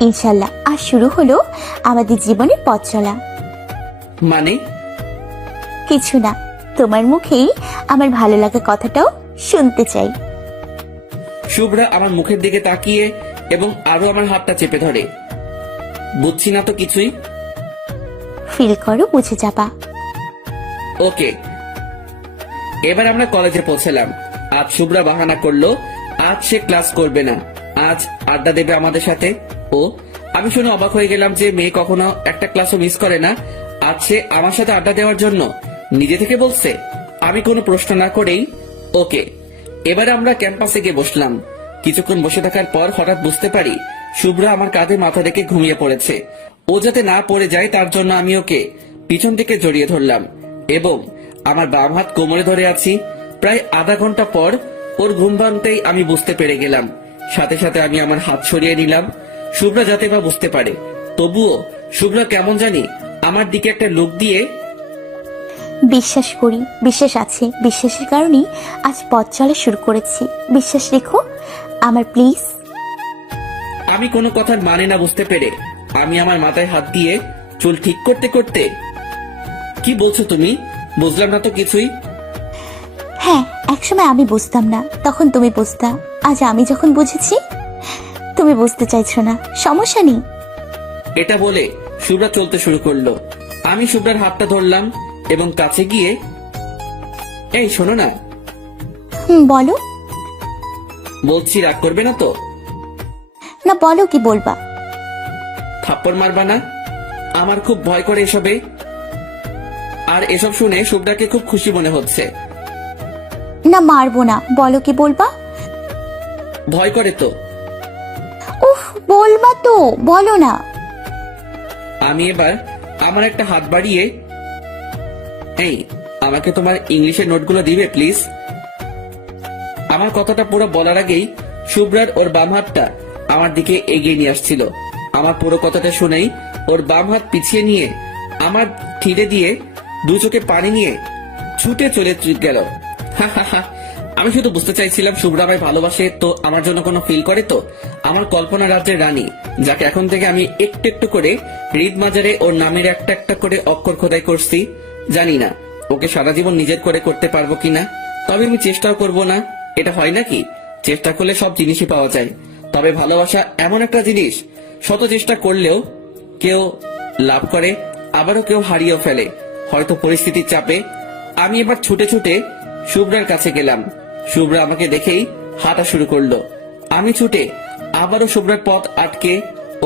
ইনশাল্লাহ আজ শুরু হলো আমাদের জীবনের পথ চলা। মানে? কিছু না, তোমার মুখেই আমার ভালো লাগা কথাটাও শুনতে চাই। শুভ্রা আমার মুখের দিকে তাকিয়ে এবং আরো আমার হাতটা চেপে ধরে। বুঝছি না তো কিছুই। ফিল করো, বুঝে যাবা। ওকে। এবার আমরা কলেজে পৌঁছলাম। আজ শুভ্রা বাহানা করলো আজ সে ক্লাস করবে না, আজ আড্ডা দেবে আমাদের সাথে। ও আমি শুনে অবাক হয়ে গেলাম যে মেয়ে কখনো একটা ক্লাসও মিস করে না, আজ সে আমার সাথে আড্ডা দেওয়ার জন্য নিজে থেকে বলছে। আমি কোনো প্রশ্ন না করেই ওকে। এবার আমরা ক্যাম্পাসে গিয়ে বসলাম। কিছুক্ষণ বসে থাকার পর হঠাৎ বুঝতে পারি শুভ্রা আমার কাঁধে মাথা রেখে ঘুমিয়ে পড়েছে। ও যাতে না পড়ে যায় তার জন্য আমি ওকে পিছন থেকে জড়িয়ে ধরলাম এবং আমার বাম হাত কোমরে ধরে আছি। প্রায় আধা ঘন্টা পর ওর ঘুম ভাঙতেই আমি বুঝতে পেরে গেলাম। সাথে সাথে আমি আমার হাত সরিয়ে নিলাম শুভ্রা যাতে বা বুঝতে পারে। তবুও শুভ্রা কেমন জানি আমার দিকে একটা লুক দিয়ে বিশ্বাস করি, বিশ্বাস আছে, বিশ্বাসের কারণেই আজ পথ চলা শুরু করেছি। বিশ্বাস রেখো আমার, প্লিজ। আমি কোনো কথার মানে না বুঝতে পেরে আমি আমার মাথায় হাত দিয়ে চুল ঠিক করতে করতে, কি বলছো তুমি? বুঝলাম না তো কিছুই। হ্যাঁ, একসময় আমি বুঝতাম না, তখন তুমি বুঝতা। আজ আমি যখন বুঝেছি তুমি বুঝতে চাইছো না, সমস্যা নেই। এটা বলে শুভ্রা চলতে শুরু করলো। আমি শুভ্রার হাতটা ধরলাম এবং কাছে গিয়ে, এই শোনো না। বলো। বলছি রাগ করবে না তো? না, বলো কি বলবা। থাপ্পড় মারবা না? আমার খুব ভয় করে এসবে। আর এসব শুনে শুভ্রাকে খুব খুশি মনে হচ্ছে। না, মারবো না, বলো কি বলবা। ভয় করে তো? উফ, বলবা তো, বলো না। আমি এবার আমার একটা হাত বাড়িয়ে, এই আমাকে তোমার ইংলিশের নোটগুলো দিবে প্লিজ। আমার কথাটা পুরো বলার আগেই শুভ্রার ওর বাম হাতটা আমার দিকে এগিয়ে নিয়ে আসছিল। আমার পুরো কথাটা শুনেই ওর বাম হাত পিছিয়ে নিয়ে আমার ঠিড়ে দিয়ে দু চোখে পানি নিয়ে ছুটে চলে গেল। আমি শুধু বুঝতে চাইছিলাম শুভ্রা আমায় ভালোবাসে তো, আমার জন্য কোনো ফিল করে তো। আমার কল্পনা রাজ্যের রানী, যাকে এখন থেকে আমি একটু একটু করে হৃদ মাজারে ওর নামের একটা একটা করে অক্ষর খোদাই করছি। জানি না ওকে সারা জীবন নিজের করে করতে পারবো কিনা, তবে আমি চেষ্টাও করব না। এটা হয় নাকি, চেষ্টা করলে সব জিনিসই পাওয়া যায়। তবে ভালোবাসা এমন একটা জিনিস, শত চেষ্টা করলেও কেউ লাভ করে, আবারও কেউ হারিয়েও ফেলে, হয়তো পরিস্থিতির চাপে। আমি এবার ছুটে ছুটে শুভ্রার কাছে গেলাম। শুভ্রা আমাকে দেখেই হাঁটা শুরু করলো। আমি ছুটে আবারও শুভ্রার পথ আটকে